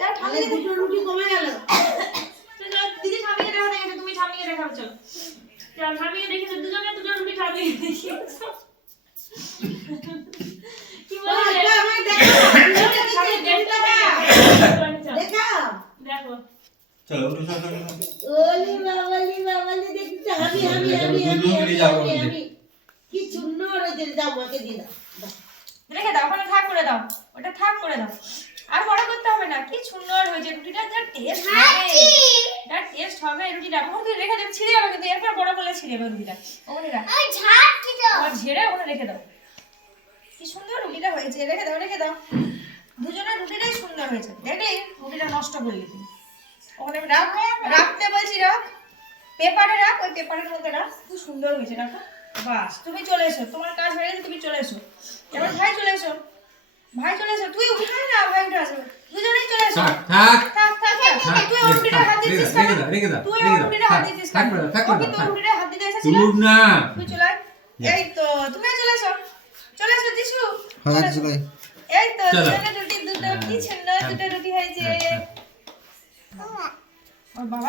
দেখ ঠান্ডা দুটো রুটি কমে গেল। চলো দিদি ঠামিয়ে দেখা দেখে তুমি ঠামিয়ে দেখাও চলো। চল ঠামিয়ে দেখি দুজনে দুটো রুটি ঠামিয়ে দেখি। কি বলে আমায় দেখো দেখাও দেখো চলো উঠো চলো ওলি বাবালি দেখতে আমি কি সুন্দর হয়েছে দাও মাকে দি দাও রেখে দাও ওখানে থাক করে দাও ওটা থাক করে দাও আর বড় করতে হবে না কি সুন্দর হয়েছে রুটিটা যা টেস্ট হবে যা টেস্ট হবে রুটিটা ওখানে রেখে দাও ছিঁড়ে যাবে কিন্তু এরপর বড় করলে ছিঁড়ে যাবে রুটিটা ওখানে রাখ ওই ঝাড় কি দাও আর ঝেড়ে ওখানে রেখে দাও কি সুন্দর রুটিটা হয়েছে রেখে দাও দুজনের রুটিটাই সুন্দর হয়েছে দেখলি রুটিটা নষ্ট করলি তুই ওখানে রাখতে বলছি রাখ পেপারে রাখ ওই পেপারের মধ্যে রাখ খুব সুন্দর হয়েছে রাখো বাস তুমি চলে এসো তোমার কাজ হয়ে গেছে তুমি চলে এসো এবার ভাই চলে এসো তুই উঠে না ভাই উঠে আসবে দুজনেই চলে এসো থাক তুই রুটিটা হাত দিছিস রেখে দাও তুই রুটিটা হাত দিছিস থাক তুই রুটিটা হাত দিতে এসেছিস না তুই চলে এই তো তুমি চলে এসো দিশু হ্যাঁ চলে এই তো দুটো রুটি ছিল দুটো রুটি হয়েছে ওর বাবা